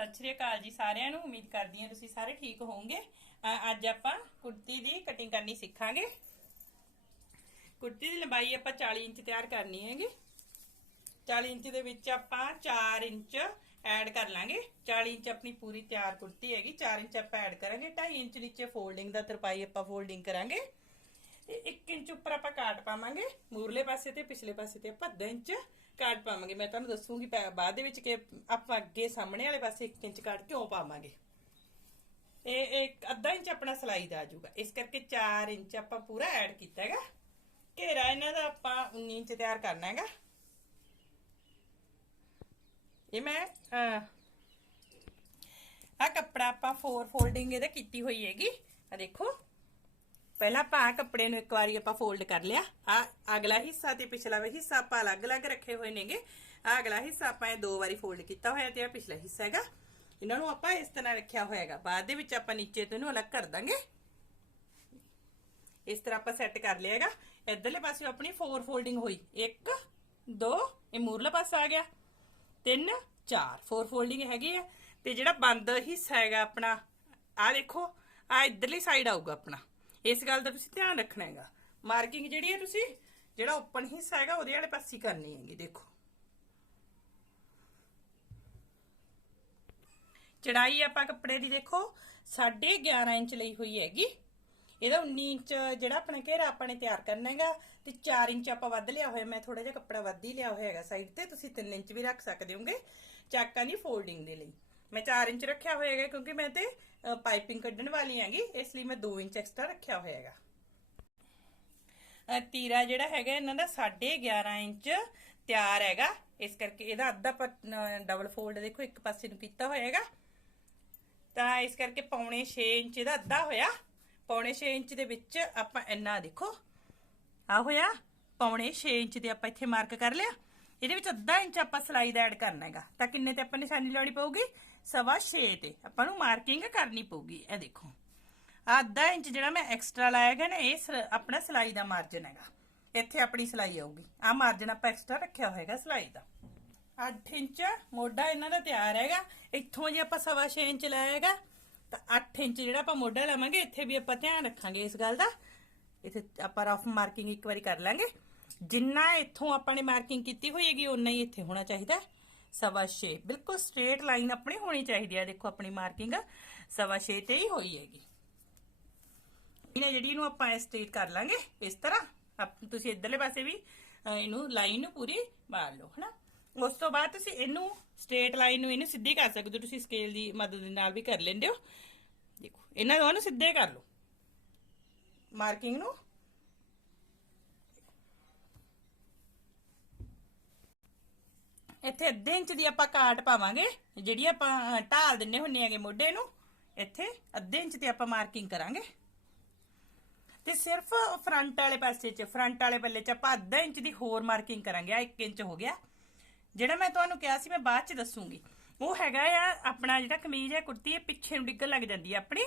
ਸਤਿ ਸ਼੍ਰੀ ਅਕਾਲ ਜੀ ਸਾਰਿਆਂ ਨੂੰ, ਉਮੀਦ ਕਰਦੀ ਹਾਂ ਤੁਸੀਂ ਸਾਰੇ ਠੀਕ ਹੋਵੋਗੇ। ਅੱਜ ਆਪਾਂ ਕੁੜਤੀ ਦੀ ਕਟਿੰਗ ਕਰਨੀ ਸਿੱਖਾਂਗੇ। ਕੁੜਤੀ ਦੀ ਲੰਬਾਈ ਆਪਾਂ 40 ਇੰਚ ਤਿਆਰ ਕਰਨੀ ਹੈਗੀ। 40 ਇੰਚ ਦੇ ਵਿੱਚ ਆਪਾਂ 4 ਇੰਚ ਐਡ ਕਰ ਲਾਂਗੇ। 40 ਇੰਚ ਆਪਣੀ ਪੂਰੀ ਤਿਆਰ ਕੁੜਤੀ ਹੈਗੀ 4 ਇੰਚ ਆਪਾਂ ਐਡ ਕਰਾਂਗੇ। 2.5 ਇੰਚ ਨੀਚੇ ਫੋਲਡਿੰਗ ਦਾ ਤਰਪਾਈ ਆਪਾਂ ਫੋਲਡਿੰਗ ਕਰਾਂਗੇ। ਤੇ 1 ਇੰਚ ਉੱਪਰ ਆਪਾਂ ਕਾਟ ਪਾਵਾਂਗੇ। ਮੂਰਲੇ ਪਾਸੇ ਤੇ ਪਿਛਲੇ ਪਾਸੇ ਤੇ ਆਪਾਂ ਅੱਧਾ ਇੰਚ ਕਾਟ ਪਾਵਾਂਗੇ। ਮੈਂ ਤੁਹਾਨੂੰ ਦੱਸੂਗੀ ਪੈ- ਬਾਅਦ ਦੇ ਵਿੱਚ ਕਿ ਆਪਾਂ ਅੱਗੇ ਸਾਹਮਣੇ ਵਾਲੇ ਪਾਸੇ 1 ਇੰਚ ਕਾਟ ਕਿਉਂ ਪਾਵਾਂਗੇ। ਇਹ ਇੱਕ ਅੱਧਾ ਇੰਚ ਆਪਣਾ ਸਲਾਈ ਦਾ ਆ ਜਾਊਗਾ। ਇਸ ਕਰਕੇ 4 ਇੰਚ ਆਪਾਂ ਪੂਰਾ ਐਡ ਕੀਤਾ ਹੈਗਾ। ਘੇਰਾ ਇਹਨਾਂ ਦਾ ਆਪਾਂ 19 ਇੰਚ ਤਿਆਰ ਕਰਨਾ ਹੈਗਾ। ਇਹ ਮੈਂ ਆ ਕੱਪੜਾ ਆਪਾਂ 4 ਫੋਲਡਿੰਗ ਇਹਦਾ ਕੀਤੀ ਹੋਈ ਹੈਗੀ। ਆ ਦੇਖੋ। ਪਹਿਲਾਂ ਆਪਾਂ ਆਹ ਕੱਪੜੇ ਨੂੰ ਇੱਕ ਵਾਰੀ ਆਪਾਂ ਫੋਲਡ ਕਰ ਲਿਆ। ਆ ਅਗਲਾ ਹਿੱਸਾ ਤੇ ਪਿਛਲਾ ਹਿੱਸਾ ਆਪਾਂ ਅਲੱਗ-ਅਲੱਗ ਰੱਖੇ ਹੋਏ ਨੇਗੇ। ਆ ਅਗਲਾ ਹਿੱਸਾ ਆਪਾਂ ਇਹ ਦੋ ਵਾਰੀ ਫੋਲਡ ਕੀਤਾ ਹੋਇਆ ਤੇ ਆ ਪਿਛਲਾ ਹਿੱਸਾ ਹੈਗਾ। ਇਹਨਾਂ ਨੂੰ ਆਪਾਂ ਇਸ ਤਰ੍ਹਾਂ ਰੱਖਿਆ ਹੋਇਆ ਹੈਗਾ। ਬਾਅਦ ਦੇ ਵਿੱਚ ਆਪਾਂ ਨੀਚੇ ਤੋਂ ਇਹਨੂੰ ਅਲੱਗ ਕਰ ਦਾਂਗੇ। ਇਸ ਤਰ੍ਹਾਂ ਆਪਾਂ ਸੈੱਟ ਕਰ ਲਿਆ ਹੈਗਾ। ਇਧਰਲੇ ਪਾਸੇ ਆਪਣੀ 4 ਫੋਲਡਿੰਗ ਹੋਈ। 1 2 ਇਹ ਮੂਰਲਾ ਪਾਸਾ ਆ ਗਿਆ। 3 4 4 ਫੋਲਡਿੰਗ ਹੈਗੀ ਆ। ਤੇ ਜਿਹੜਾ ਬੰਦ ਹਿੱਸਾ ਹੈਗਾ ਆਪਣਾ ਆ ਦੇਖੋ ਆ ਇਧਰਲੀ ਸਾਈਡ ਆਊਗਾ ਆਪਣਾ। ਇਸ ਗੱਲ ਦਾ ਤੁਸੀਂ ਧਿਆਨ ਰੱਖਣਾ ਹੈਗਾ। ਮਾਰਕਿੰਗ ਜਿਹੜੀ ਹੈ ਤੁਸੀਂ, ਜਿਹੜਾ ਓਪਨ ਹਿੱਸਾ ਹੈਗਾ, ਉਹਦੇ ਵਾਲੇ ਪਾਸੇ ਕਰਨੀ ਹੈਗੀ, ਦੇਖੋ। ਚੜਾਈ ਆਪਾਂ ਕੱਪੜੇ ਦੀ ਦੇਖੋ 11.5 ਇੰਚ ਲਈ ਹੋਈ ਹੈਗੀ। ਇਹਦਾ 19 ਇੰਚ ਜਿਹੜਾ ਆਪਣਾ ਘੇਰਾ ਆਪਾਂ ਨੇ ਤਿਆਰ ਕਰਨਾ ਹੈਗਾ, ਤੇ 4 ਇੰਚ ਆਪਾਂ ਵੱਧ ਲਿਆ ਹੋਇਆ, ਮੈਂ ਥੋੜਾ ਜਿਹਾ ਕੱਪੜਾ ਵੱਧ ਹੀ ਲਿਆ ਹੋਇਆ ਹੈਗਾ ਸਾਈਡ ਤੇ, ਤੁਸੀਂ 3 ਇੰਚ ਵੀ ਰੱਖ ਸਕਦੇ ਹੋਗੇ, ਚਾਕਾਂ ਦੀ ਫੋਲਡਿੰਗ ਦੇ ਲਈ। ਮੈਂ 4 ਇੰਚ ਰੱਖਿਆ ਹੋਇਆ ਹੈਗਾ ਕਿਉਂਕਿ ਮੈਂ ਤੇ ਪਾਈਪਿੰਗ ਕੱਢਣ ਵਾਲੀ ਹੈਗੀ, ਇਸ ਲਈ ਮੈਂ 2 ਇੰਚ ਐਕਸਟਰਾ ਰੱਖਿਆ ਹੋਇਆ ਹੈਗਾ ਤੀਰਾ ਜਿਹੜਾ ਹੈਗਾ ਇਹਨਾਂ ਦਾ 11.5 ਇੰਚ ਤਿਆਰ ਹੈਗਾ। ਇਸ ਕਰਕੇ ਇਹਦਾ ਅੱਧਾ ਡਬਲ ਫੋਲਡ ਦੇਖੋ, ਇੱਕ ਪਾਸੇ ਨੂੰ ਕੀਤਾ ਹੋਇਆ ਹੈਗਾ ਤਾਂ ਇਸ ਕਰਕੇ ਪੌਣੇ 6 ਇੰਚ ਇਹਦਾ ਅੱਧਾ ਹੋਇਆ। ਪੌਣੇ 6 ਇੰਚ ਦੇ ਵਿੱਚ ਆਪਾਂ ਇੰਨਾ ਦੇਖੋ। ਆ ਹੋਇਆ। ਪੌਣੇ 6 ਇੰਚ ਦੇ ਆਪਾਂ ਇੱਥੇ ਮਾਰਕ ਕਰ ਲਿਆ। ਇਹਦੇ ਵਿੱਚ ਅੱਧਾ ਇੰਚ ਆਪਾਂ ਸਲਾਈ ਦਾ ਐਡ ਕਰਨਾ ਹੈਗਾ। ਤਾਂ ਕਿੰਨੇ ਤੇ ਆਪਾਂ ਨਿਸ਼ਾਨੀ ਲਾਉਣੀ ਪਊਗੀ? ਸਵਾ 6 ਤੇ। ਆਪਾਂ ਨੂੰ ਮਾਰਕਿੰਗ ਕਰਨੀ ਪਊਗੀ, ਇਹ ਦੇਖੋ। ਆ ਅੱਧਾ ਇੰਚ ਜਿਹੜਾ ਮੈਂ ਐਕਸਟਰਾ ਲਾਇਆ ਹੈਗਾ ਨਾ, ਇਹ ਸ- ਆਪਣਾ ਸਲਾਈ ਦਾ ਮਾਰਜਨ ਹੈਗਾ। ਇੱਥੇ ਆਪਣੀ ਸਲਾਈ ਆਊਗੀ। ਆ ਮਾਰਜਨ ਆਪਾਂ ਐਕਸਟਰਾ ਰੱਖਿਆ ਹੋਏਗਾ ਸਲਾਈ ਦਾ। 8 ਇੰਚ ਮੋਢਾ ਇਹਨਾਂ ਦਾ ਤਿਆਰ ਹੈਗਾ। ਇੱਥੋਂ ਜੇ ਆਪਾਂ ਸਵਾ 6 ਇੰਚ ਲਾਇਆ ਹੈਗਾ, ਤਾਂ 8 ਇੰਚ ਜਿਹੜਾ ਆਪਾਂ ਮੋਢਾ ਲਾਵਾਂਗੇ, ਇੱਥੇ ਵੀ ਆਪਾਂ ਧਿਆਨ ਰੱਖਾਂਗੇ ਇਸ ਗੱਲ ਦਾ। ਇੱਥੇ ਆਪਾਂ ਰਫ ਮਾਰਕਿੰਗ ਇੱਕ ਵਾਰੀ ਕਰ ਲਾਂਗੇ। ਜਿੰਨਾ ਇੱਥੋਂ ਆਪਾਂ ਨੇ ਮਾਰਕਿੰਗ ਕੀਤੀ ਹੋਏਗੀ ਓਨਾ ਹੀ ਇੱਥੇ ਹੋਣਾ ਚਾਹੀਦਾ। ਸਵਾ 6 ਬਿਲਕੁਲ ਸਟ੍ਰੇਟ ਲਾਈਨ ਆਪਣੀ ਹੋਣੀ ਚਾਹੀਦੀ ਹੈ ਦੇਖੋ ਆਪਣੀ ਮਾਰਕਿੰਗ ਸਵਾ 6 ਤੇ ਹੀ ਹੋਈ ਹੈਗੀ। ਇਹਨੇ ਜਿਹੜੀ ਨੂੰ ਆਪਾਂ ਸਟ੍ਰੇਟ ਕਰ ਲਾਂਗੇ, ਇਸ ਤਰ੍ਹਾਂ ਆਪ- ਤੁਸੀਂ ਇਧਰਲੇ ਪਾਸੇ ਵੀ ਇਹਨੂੰ ਲਾਈਨ ਨੂੰ ਪੂਰੀ ਮਾਰ ਲਓ, ਹਨਾ? ਉਸ ਤੋਂ ਬਾਅਦ ਤੁਸੀਂ ਇਹਨੂੰ ਸਟ੍ਰੇਟ ਲਾਈਨ ਨੂੰ ਇਹਨੂੰ ਸਿੱਧੀ ਕਰ ਸਕਦੇ ਹੋ। ਤੁਸੀਂ ਸਕੇਲ ਦੀ ਮਦਦ ਨਾਲ ਵੀ ਕਰ ਲੈਂਦੇ ਹੋ। ਦੇਖੋ, ਇਹਨਾਂ ਦੋਵਾਂ ਸਿੱਧੇ ਕਰ ਲਓ। ਮਾਰਕਿੰਗ ਨੂੰ ਇੱਥੇ ਅੱਧੇ ਇੰਚ ਦੀ ਆਪਾਂ ਕਾਟ ਪਾਵਾਂਗੇ, ਜਿਹੜੀ ਆਪਾਂ ਢਾਲ ਦਿੰਨੇ ਹੁੰਨੇ ਹੈਗੇ ਮੋਢੇ ਨੂੰ, ਇੱਥੇ ਅੱਧੇ ਇੰਚ ਦੀ ਆਪਾਂ ਮਾਰਕਿੰਗ ਕਰਾਂਗੇ। ਤੇ ਸਿਰਫ ਫਰੰਟ ਵਾਲੇ ਪਾਸੇ 'ਚ ਫਰੰਟ ਵਾਲੇ ਪੱਲੇ 'ਚ ਆਪਾਂ ਅੱਧਾ ਇੰਚ ਦੀ ਹੋਰ ਮਾਰਕਿੰਗ ਕਰਾਂਗੇ ਆ 1 ਇੰਚ ਹੋ ਗਿਆ। ਜਿਹੜਾ ਮੈਂ ਤੁਹਾਨੂੰ ਕਿਹਾ ਸੀ, ਮੈਂ ਬਾਅਦ 'ਚ ਦੱਸੂਗੀ। ਉਹ ਹੈਗਾ ਆ, ਆਪਣਾ ਜਿਹੜਾ ਕਮੀਜ਼ ਹੈ, ਕੁੜਤੀ ਹੈ ਪਿੱਛੇ ਨੂੰ ਡਿੱਗਣ ਲੱਗ ਜਾਂਦੀ ਹੈ ਆਪਣੀ।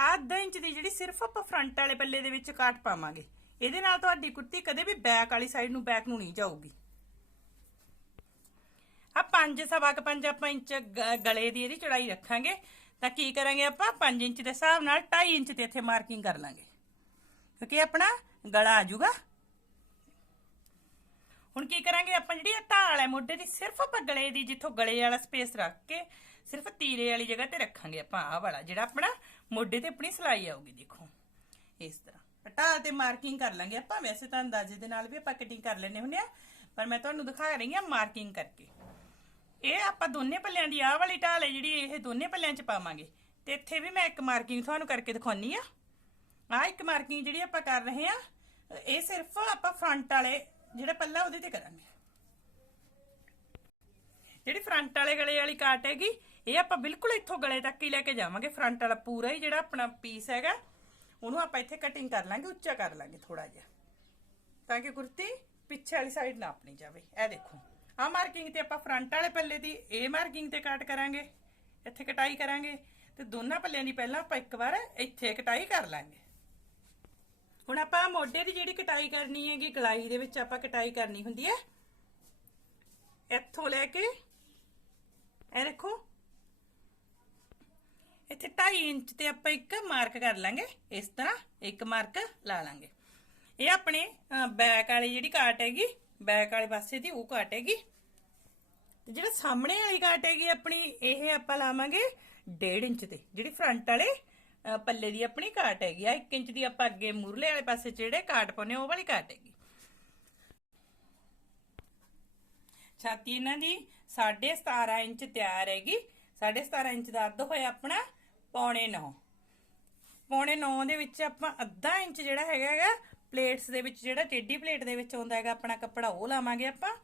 ਆ ਅੱਧਾ ਇੰਚ ਦੀ ਜਿਹੜੀ ਸਿਰਫ ਆਪਾਂ ਫਰੰਟ ਵਾਲੇ ਪੱਲੇ ਦੇ ਵਿੱਚ ਕਾਟ ਪਾਵਾਂਗੇ। ਇਹਦੇ ਨਾਲ ਤੁਹਾਡੀ ਕੁੜਤੀ ਕਦੇ ਵੀ ਬੈਕ ਵਾਲੀ ਸਾਈਡ ਨੂੰ ਬੈਕ ਨੂੰ ਨਹੀਂ ਜਾਊਗੀ। ਆ 5 ਸਵਾ ਕੁ 5 ਆਪਾਂ ਇੰਚ ਗਲੇ ਦੀ ਇਹਦੀ ਚੌੜਾਈ ਰੱਖਾਂਗੇ। ਤਾਂ ਕੀ ਕਰਾਂਗੇ ਆਪਾਂ? 5 ਇੰਚ ਦੇ ਹਿਸਾਬ ਨਾਲ 2.5 ਇੰਚ ਤੇ ਇੱਥੇ ਮਾਰਕਿੰਗ ਕਰ ਲਾਂਗੇ। ਕਿਉਂਕਿ ਆਪਣਾ ਗਲਾ ਆ ਜਾਊਗਾ। ਹੁਣ ਕੀ ਕਰਾਂਗੇ ਆਪਾਂ? ਜਿਹੜੀ ਇਹ ਢਾਲ ਹੈ ਮੋਢੇ ਦੀ, ਸਿਰਫ ਆਪਾਂ ਗਲੇ ਦੀ ਜਿੱਥੋਂ ਗਲੇ ਵਾਲਾ ਸਪੇਸ ਰੱਖ ਕੇ ਸਿਰਫ ਤੀਰੇ ਵਾਲੀ ਜਗ੍ਹਾ ਤੇ ਰੱਖਾਂਗੇ ਆਪਾਂ ਆਹ ਵਾਲਾ, ਜਿਹੜਾ ਆਪਣਾ ਮੋਢੇ ਤੇ ਆਪਣੀ ਸਲਾਈ ਆਊਗੀ, ਦੇਖੋ। ਇਸ ਤਰ੍ਹਾਂ। ਢਾਲ ਤੇ ਮਾਰਕਿੰਗ ਕਰ ਲਾਂਗੇ ਆਪਾਂ। ਵੈਸੇ ਤਾਂ ਅੰਦਾਜ਼ੇ ਦੇ ਨਾਲ ਵੀ ਆਪਾਂ ਕਟਿੰਗ ਕਰ ਲੈਨੇ ਹੁੰਦੇ ਆ, ਪਰ ਮੈਂ ਤੁਹਾਨੂੰ ਦਿਖਾ ਰਹੀ ਹਾਂ ਮਾਰਕਿੰਗ ਕਰਕੇ। ਇਹ ਆਪਾਂ ਦੋਨੇ ਪੱਲਿਆਂ ਦੀ ਆਹ ਵਾਲੀ ਢਾਲ ਹੈ ਜਿਹੜੀ ਇਹ ਦੋਨੇ ਪੱਲਿਆਂ 'ਚ ਪਾਵਾਂਗੇ। ਤੇ ਇੱਥੇ ਵੀ ਮੈਂ ਇੱਕ ਮਾਰਕਿੰਗ ਤੁਹਾਨੂੰ ਕਰਕੇ ਦਿਖਾਉਣੀ ਆ। ਆਹ ਇੱਕ ਮਾਰਕਿੰਗ ਜਿਹੜੀ ਆਪਾਂ ਕਰ ਰਹੇ ਆ, ਇਹ ਸਿਰਫ ਆਪਾਂ ਫਰੰਟ ਵਾਲੇ ਜਿਹੜਾ ਪੱਲਾ ਉਹਦੇ ਤੇ ਕਰਾਂਗੇ। ਜਿਹੜੀ ਫਰੰਟ ਵਾਲੇ ਗਲੇ ਵਾਲੀ ਕਾਟ ਹੈਗੀ, ਇਹ ਆਪਾਂ ਬਿਲਕੁਲ ਇੱਥੋਂ ਗਲੇ ਤੱਕ ਹੀ ਲੈ ਕੇ ਜਾਵਾਂਗੇ। ਫਰੰਟ ਵਾਲਾ ਪੂਰਾ ਹੀ ਜਿਹੜਾ ਆਪਣਾ ਪੀਸ ਹੈਗਾ, ਉਹਨੂੰ ਆਪਾਂ ਇੱਥੇ ਕਟਿੰਗ ਕਰ ਲਾਂਗੇ, ਉੱਚਾ ਕਰ ਲਾਂਗੇ ਥੋੜਾ ਜਿਹਾ। ਤਾਂ ਕਿ ਕੁਰਤੀ ਪਿੱਛੇ ਵਾਲੀ ਸਾਈਡ ਨਾ ਆਪਣੀ ਜਾਵੇ। ਇਹ ਦੇਖੋ। ਆ ਮਾਰਕਿੰਗ ਤੇ ਆਪਾਂ ਫਰੰਟ ਵਾਲੇ ਪੱਲੇ ਦੀ ਇਹ ਮਾਰਕਿੰਗ ਤੇ ਕੱਟ ਕਰਾਂਗੇ, ਇੱਥੇ ਕਟਾਈ ਕਰਾਂਗੇ ਤੇ ਦੋਨਾਂ ਪੱਲਿਆਂ ਦੀ ਪਹਿਲਾਂ ਆਪਾਂ ਇੱਕ ਵਾਰ ਇੱਥੇ ਕਟਾਈ ਕਰ ਲਾਂਗੇ। ਹੁਣ ਆਪਾਂ ਮੋਢੇ ਦੀ ਜਿਹੜੀ ਕਟਾਈ ਕਰਨੀ ਹੈਗੀ ਗਲਾਈ ਦੇ ਵਿੱਚ ਆਪਾਂ ਕਟਾਈ ਕਰਨੀ ਹੁੰਦੀ ਹੈ। ਇੱਥੋਂ ਲੈ ਕੇ, ਇਹ ਦੇਖੋ। ਇੱਥੇ 2.5 ਇੰਚ ਤੇ ਆਪਾਂ ਇੱਕ ਮਾਰਕ ਕਰ ਲਾਂਗੇ, ਇਸ ਤਰ੍ਹਾਂ ਇੱਕ ਮਾਰਕ ਲਾ ਲਾਂਗੇ। ਇਹ ਆਪਣੇ ਬੈਕ ਵਾਲੀ ਜਿਹੜੀ ਕਾਟ ਹੈਗੀ ਬੈਕ ਵਾਲੇ ਪਾਸੇ ਦੀ, ਉਹ ਕਾਟ ਹੈਗੀ ਤੇ ਜਿਹੜਾ ਸਾਹਮਣੇ ਵਾਲੀ ਕਾਟ ਹੈਗੀ ਆਪਣੀ, ਇਹ ਆਪਾਂ ਲਾਵਾਂਗੇ 1.5 ਇੰਚ ਤੇ। ਜਿਹੜੀ ਫਰੰਟ ਵਾਲੇ ਪੱਲੇ ਦੀ ਆਪਣੀ ਕਾਟ ਹੈਗੀ ਆ 1 ਇੰਚ ਦੀ ਆਪਾਂ ਅੱਗੇ ਮੂਰਲੇ ਵਾਲੇ ਪਾਸੇ ਜਿਹੜੇ ਕਾਟ ਪਾਉਨੇ ਉਹ ਵਾਲੀ ਕਾਟ ਹੈਗੀ। ਛਾਤੀ ਇਹਨਾਂ ਦੀ 17.5 ਇੰਚ ਤਿਆਰ ਹੈਗੀ। 17.5 ਇੰਚ ਦਾ ਅੱਧ ਹੋਇਆ ਆਪਣਾ ਪੌਣੇ 9 ਪੌਣੇ 9 ਦੇ ਵਿੱਚ ਆਪਾਂ ਅੱਧਾ ਇੰਚ ਜਿਹੜਾ ਹੈਗਾ ਹੈਗਾ ਪਲੇਟਸ ਦੇ ਵਿੱਚ, ਜਿਹੜਾ ਟੇਢੀ ਪਲੇਟ ਦੇ ਵਿੱਚ ਆਉਂਦਾ ਹੈਗਾ, ਆਪਣਾ ਕੱਪੜਾ ਉਹ ਲਾਵਾਂਗੇ ਆਪਾਂ।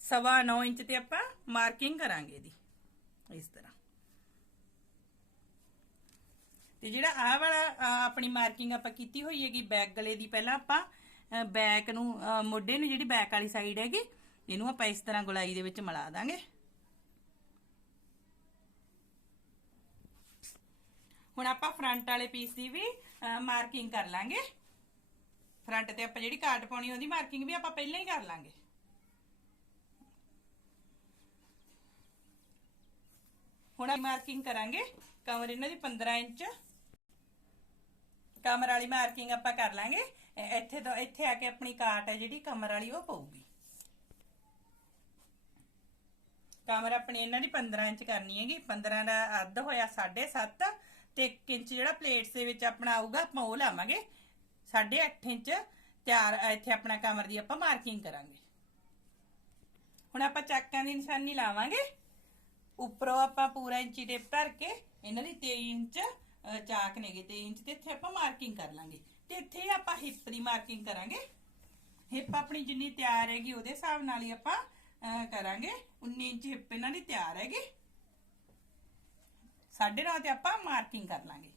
ਸਵਾ 9 ਇੰਚ ਤੇ ਆਪਾਂ ਮਾਰਕਿੰਗ ਕਰਾਂਗੇ ਦੀ ਇਸ ਤਰ੍ਹਾਂ। ਤੇ ਜਿਹੜਾ ਆਹ ਵਾਲਾ ਆਪਣੀ ਮਾਰਕਿੰਗ ਆਪਾਂ ਕੀਤੀ ਹੋਈ ਹੈਗੀ ਬੈਕ ਗਲੇ ਦੀ, ਪਹਿਲਾਂ ਆਪਾਂ ਬੈਕ ਨੂੰ ਮੋਢੇ ਨੂੰ ਜਿਹੜੀ ਬੈਕ ਵਾਲੀ ਸਾਈਡ ਹੈਗੀ, ਇਹਨੂੰ ਆਪਾਂ ਇਸ ਤਰ੍ਹਾਂ ਗੁਲਾਈ ਦੇ ਵਿੱਚ ਮਿਲਾ ਦਾਂਗੇ। ਹੁਣ ਆਪਾਂ ਫਰੰਟ ਵਾਲੇ ਪੀਸ ਦੀ ਵੀ ਮਾਰਕਿੰਗ ਕਰ ਲਾਂਗੇ। ਫਰੰਟ ਤੇ ਆਪਾਂ ਜਿਹੜੀ ਕਾਟ ਪਾਉਣੀ, ਉਹਦੀ ਮਾਰਕਿੰਗ ਵੀ ਆਪਾਂ ਪਹਿਲਾਂ ਹੀ ਕਰ ਲਾਂਗੇ। ਹੁਣ ਅਸੀਂ ਮਾਰਕਿੰਗ ਕਰਾਂਗੇ। ਕਮਰ ਇਹਨਾਂ ਦੀ 15 ਇੰਚ। ਕਮਰ ਵਾਲੀ ਮਾਰਕਿੰਗ ਆਪਾਂ ਕਰ ਲਾਂਗੇ। ਇੱਥੇ ਤੋਂ ਇੱਥੇ ਆ ਕੇ ਆਪਣੀ ਕਾਟ ਹੈ ਜਿਹੜੀ ਕਮਰ ਵਾਲੀ, ਉਹ ਪਊਗੀ। ਕਮਰ ਆਪਣੀ ਇਹਨਾਂ ਦੀ 15 ਇੰਚ ਕਰਨੀ ਹੈਗੀ। 15 ਦਾ ਅੱਧ ਹੋਇਆ 7.5 ਤੇ 1 ਇੰਚ ਜਿਹੜਾ ਪਲੇਟਸ ਦੇ ਵਿੱਚ ਆਪਣਾ ਆਊਗਾ, ਆਪਾਂ ਉਹ ਲਾਵਾਂਗੇ। 8.5 ਇੰਚ ਤਿਆਰ ਇੱਥੇ ਆਪਣਾ ਕਮਰ ਦੀ ਆਪਾਂ ਮਾਰਕਿੰਗ ਕਰਾਂਗੇ। ਹੁਣ ਆਪਾਂ ਚੱਕਾਂ ਦੀ ਨਿਸ਼ਾਨੀ ਲਾਵਾਂਗੇ। ਉੱਪਰੋਂ ਆਪਾਂ ਪੂਰਾ ਇੰਚੀ ਟੇਪ ਧਰ ਕੇ ਇਹਨਾਂ ਦੀ 23 ਇੰਚ ਚਾਕ ਨੇਗੇ 23 ਇੰਚ ਤੇ ਇੱਥੇ ਆਪਾਂ ਮਾਰਕਿੰਗ ਕਰ ਲਾਂਗੇ। ਤੇ ਇੱਥੇ ਆਪਾਂ ਹਿੱਪ ਦੀ ਮਾਰਕਿੰਗ ਕਰਾਂਗੇ। ਹਿੱਪ ਆਪਣੀ ਜਿੰਨੀ ਤਿਆਰ ਹੈਗੀ ਉਹਦੇ ਹਿਸਾਬ ਨਾਲ ਹੀ ਆਪਾਂ ਕਰਾਂਗੇ। 19 ਇੰਚ ਹਿੱਪ ਇਹਨਾਂ ਦੀ ਤਿਆਰ ਹੈਗੀ। ਸਾਢੇ ਨੌ ਤੇ ਆਪਾਂ ਮਾਰਕਿੰਗ ਕਰ ਲਾਂਗੇ।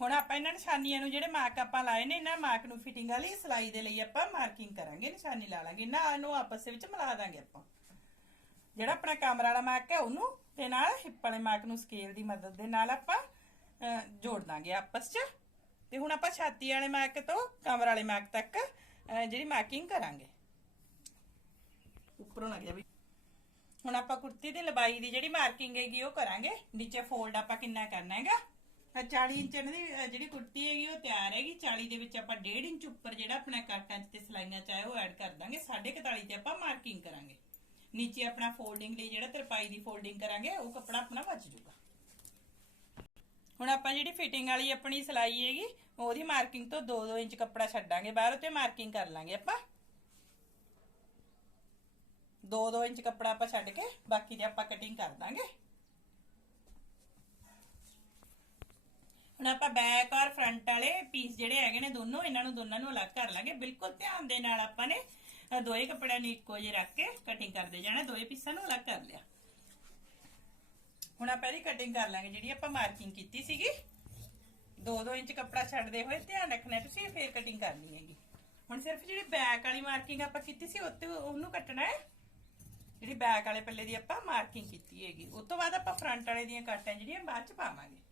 ਹੁਣ ਆਪਾਂ ਇਹਨਾਂ ਨਿਸ਼ਾਨੀਆਂ ਨੂੰ ਜਿਹੜੇ ਮਾਰਕ ਆਪਾਂ ਲਾਏ ਨੇ, ਇਹਨਾਂ ਮਾਰਕ ਨੂੰ ਫਿਟਿੰਗ ਵਾਲੀ ਸਿਲਾਈ ਦੇ ਲਈ ਆਪਾਂ ਮਾਰਕਿੰਗ ਕਰਾਂਗੇ, ਨਿਸ਼ਾਨੀ ਲਾ ਲਾਂਗੇ। ਇਹਨਾਂ ਨੂੰ ਆਪਸ ਦੇ ਵਿੱਚ ਮਿਲਾ ਦਾਂਗੇ ਆਪਾਂ। ਜਿਹੜਾ ਆਪਣਾ ਕਮਰ ਵਾਲਾ ਮਾਰਕ ਹੈ, ਉਹਨੂੰ ਤੇ ਨਾਲ ਹਿੱਪ ਵਾਲੇ ਮਾਰਕ ਨੂੰ ਸਕੇਲ ਦੀ ਮਦਦ ਦੇ ਨਾਲ ਆਪਾਂ ਜੋੜ ਦਾਂਗੇ ਆਪਸ 'ਚ। ਤੇ ਹੁਣ ਆਪਾਂ ਛਾਤੀ ਵਾਲੇ ਮਾਰਕ ਤੋਂ ਕਮਰ ਵਾਲੇ ਮਾਰਕ ਤੱਕ ਜਿਹੜੀ ਮਾਰਕਿੰਗ ਕਰਾਂਗੇ। ਉੱਪਰੋਂ ਲੱਗ ਜਾ ਵੀ। ਹੁਣ ਆਪਾਂ ਕੁੜਤੀ ਦੀ ਲੰਬਾਈ ਦੀ ਜਿਹੜੀ ਮਾਰਕਿੰਗ ਹੈਗੀ, ਉਹ ਕਰਾਂਗੇ। ਨੀਚੇ ਫੋਲਡ ਆਪਾਂ ਕਿੰਨਾ ਕਰਨਾ ਹੈਗਾ? ਤਾਂ 40 ਇੰਚ ਇਹਨਾਂ ਦੀ ਅਹ, ਜਿਹੜੀ ਕੁੜਤੀ ਹੈਗੀ ਉਹ ਤਿਆਰ ਹੈਗੀ। 40 ਦੇ ਵਿੱਚ ਆਪਾਂ 1.5 ਇੰਚ ਉੱਪਰ ਜਿਹੜਾ ਆਪਣਾ ਕਾਟਾਂ 'ਚ ਤੇ ਸਲਾਈਆਂ 'ਚ ਉਹ ਐਡ ਕਰ ਦਾਂਗੇ। 41.5 ਤੇ ਆਪਾਂ ਮਾਰਕਿੰਗ ਕਰਾਂਗੇ। ਨੀਚੇ ਆਪਣਾ ਫੋਲਡਿੰਗ ਲਈ ਜਿਹੜਾ ਤਰਪਾਈ ਦੀ ਫੋਲਡਿੰਗ ਕਰਾਂਗੇ ਉਹ ਕੱਪੜਾ ਆਪਣਾ ਬਚ ਜਾਊਗਾ। ਹੁਣ ਆਪਾਂ ਜਿਹੜੀ ਫਿਟਿੰਗ ਵਾਲੀ ਆਪਣੀ ਸਿਲਾਈ ਹੈਗੀ ਉਹਦੀ ਮਾਰਕਿੰਗ ਤੋਂ 2-2 ਇੰਚ ਕੱਪੜਾ ਛੱਡਾਂਗੇ ਬਾਹਰ ਤੇ ਮਾਰਕਿੰਗ ਕਰ ਲਾਂਗੇ ਆਪਾਂ। 2-2 ਇੰਚ ਕੱਪੜਾ ਆਪਾਂ ਛੱਡ ਕੇ ਬਾਕੀ ਦੇ ਆਪਾਂ ਕਟਿੰਗ ਕਰ ਦਾਂਗੇ। ਹੁਣ ਆਪਾਂ ਬੈਕ ਔਰ ਫਰੰਟ ਵਾਲੇ ਪੀਸ ਜਿਹੜੇ ਹੈਗੇ ਨੇ ਦੋਨੋਂ, ਇਹਨਾਂ ਨੂੰ ਦੋਨਾਂ ਨੂੰ ਅਲੱਗ ਕਰ ਲਾਂਗੇ। ਬਿਲਕੁਲ ਧਿਆਨ ਦੇ ਨਾਲ ਆਪਾਂ ਨੇ, ਅਹ ਦੋਏ ਕੱਪੜਿਆਂ ਨੂੰ ਇੱਕੋ ਜਿਹੇ ਰੱਖ ਕੇ ਕਟਿੰਗ ਕਰਦੇ ਜਾਣਾ। ਦੋਏ ਪੀਸਾਂ ਨੂੰ ਅਲੱਗ ਕਰ ਲਿਆ। ਹੁਣ ਆਪਾਂ ਇਹਦੀ ਕਟਿੰਗ ਕਰ ਲਾਂਗੇ, ਜਿਹੜੀ ਆਪਾਂ ਮਾਰਕਿੰਗ ਕੀਤੀ ਸੀਗੀ। 2-2 ਇੰਚ ਕੱਪੜਾ ਛੱਡਦੇ ਹੋਏ ਧਿਆਨ ਰੱਖਣਾ ਤੁਸੀਂ ਫੇਰ ਕਟਿੰਗ ਕਰਨੀ ਹੈਗੀ। ਹੁਣ ਸਿਰਫ ਜਿਹੜੀ ਬੈਕ ਵਾਲੀ ਮਾਰਕਿੰਗ ਆਪਾਂ ਕੀਤੀ ਸੀ ਉੱਤੇ ਉਹਨੂੰ ਕੱਟਣਾ ਹੈ। ਜਿਹੜੀ ਬੈਕ ਵਾਲੇ ਪੱਲੇ ਦੀ ਆਪਾਂ ਮਾਰਕਿੰਗ ਕੀਤੀ ਹੈਗੀ। ਉਸ ਤੋਂ ਬਾਅਦ ਆਪਾਂ ਫਰੰਟ ਵਾਲੇ ਦੀਆਂ ਕੱਟਾਂ ਜਿਹੜੀਆਂ, ਬਾਅਦ ਚ ਪਾਵਾਂਗੇ।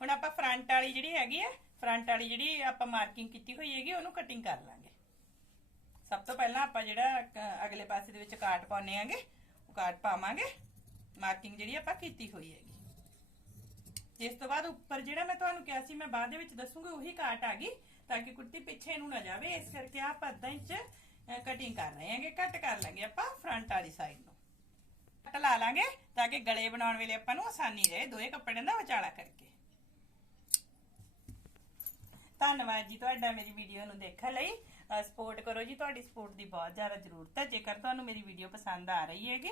ਹੁਣ ਆਪਾਂ ਫਰੰਟ ਵਾਲੀ ਜਿਹੜੀ ਹੈਗੀ ਆ ਫਰੰਟ ਵਾਲੀ ਜਿਹੜੀ ਆਪਾਂ ਮਾਰਕਿੰਗ ਕੀਤੀ ਹੋਈ ਹੈਗੀ, ਉਹਨੂੰ ਕਟਿੰਗ ਕਰ ਲਾਂਗੇ। ਸਭ ਤੋਂ ਪਹਿਲਾਂ ਆਪਾਂ ਜਿਹੜਾ ਅਗਲੇ ਪਾਸੇ ਦੇ ਵਿੱਚ ਕਾਟ ਪਾਉਨੇ ਆਂਗੇ ਉਹ ਕਾਟ ਪਾਵਾਂਗੇ। ਮਾਰਕਿੰਗ ਜਿਹੜੀ ਆਪਾਂ ਕੀਤੀ ਹੋਈ ਹੈਗੀ। ਇਸ ਤੋਂ ਬਾਅਦ ਉੱਪਰ ਜਿਹੜਾ ਮੈਂ ਤੁਹਾਨੂੰ ਕਿਹਾ ਸੀ, ਮੈਂ ਬਾਅਦ ਦੇ ਵਿੱਚ ਦੱਸੂਗੀ, ਉਹੀ ਕਾਟ ਆ ਗਈ, ਤਾਂ ਕਿ ਕੁੜਤੀ ਪਿੱਛੇ ਨੂੰ ਨਾ ਜਾਵੇ। ਇਸ ਕਰਕੇ ਆਪਾਂ ਅੱਧਾ ਇੰਚ ਕਟਿੰਗ ਕਰ ਰਹੇ ਹਾਂਗੇ ਕੱਟ ਕਰ ਲਾਂਗੇ ਆਪਾਂ ਫਰੰਟ ਵਾਲੀ ਸਾਈਡ ਨੂੰ। ਕੱਟ ਲਾ ਲਾਂਗੇ, ਤਾਂ ਕਿ ਗਲੇ ਬਣਾਉਣ ਵੇਲੇ ਆਪਾਂ ਨੂੰ ਆਸਾਨੀ ਰਹੇ ਦੋਏ ਕੱਪੜਿਆਂ ਦਾ ਵਿਚਾਲਾ ਕਰਕੇ। ਧੰਨਵਾਦ ਜੀ ਤੁਹਾਡਾ ਮੇਰੀ ਵੀਡੀਓ ਨੂੰ ਦੇਖਣ ਲਈ। ਸਪੋਰਟ ਕਰੋ ਜੀ, ਤੁਹਾਡੀ ਸਪੋਰਟ ਦੀ ਬਹੁਤ ਜ਼ਿਆਦਾ ਜ਼ਰੂਰਤ ਹੈ। ਜੇਕਰ ਤੁਹਾਨੂੰ ਮੇਰੀ ਵੀਡੀਓ ਪਸੰਦ ਆ ਰਹੀ ਹੈਗੀ,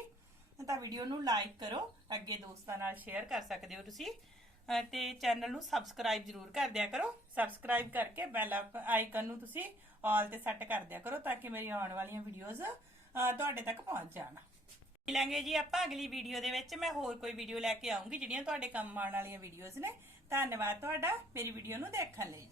ਤਾਂ ਵੀਡੀਓ ਨੂੰ ਲਾਈਕ ਕਰੋ। ਅੱਗੇ ਦੋਸਤਾਂ ਨਾਲ ਸ਼ੇਅਰ ਕਰ ਸਕਦੇ ਹੋ ਤੁਸੀਂ। ਅਹ ਤੇ ਚੈਨਲ ਨੂੰ ਸਬਸਕ੍ਰਾਈਬ ਜ਼ਰੂਰ ਕਰ ਦਿਆ ਕਰੋ। ਸਬਸਕ੍ਰਾਈਬ ਕਰਕੇ ਬੈਲ ਆਈਕਨ ਨੂੰ ਤੁਸੀਂ ਆਲ ਤੇ ਸੈੱਟ ਕਰ ਦਿਆ ਕਰੋ ਤਾਂ ਕਿ ਮੇਰੀ ਆਉਣ ਵਾਲੀਆਂ ਵੀਡੀਓਜ਼ ਤੁਹਾਡੇ ਤੱਕ ਪਹੁੰਚ ਜਾਣ। ਮਿਲਾਂਗੇ ਜੀ ਆਪਾਂ ਅਗਲੀ ਵੀਡੀਓ ਦੇ ਵਿੱਚ। ਮੈਂ ਹੋਰ ਕੋਈ ਵੀਡੀਓ ਲੈ ਕੇ ਆਉਂਗੀ ਜਿਹੜੀਆਂ ਤੁਹਾਡੇ ਕੰਮ ਆਉਣ ਵਾਲੀਆਂ ਵੀਡੀਓਜ਼ ਨੇ। ਧੰਨਵਾਦ ਤੁਹਾਡਾ ਮੇਰੀ ਵੀਡੀਓ ਨੂੰ ਦੇਖਣ ਲਈ।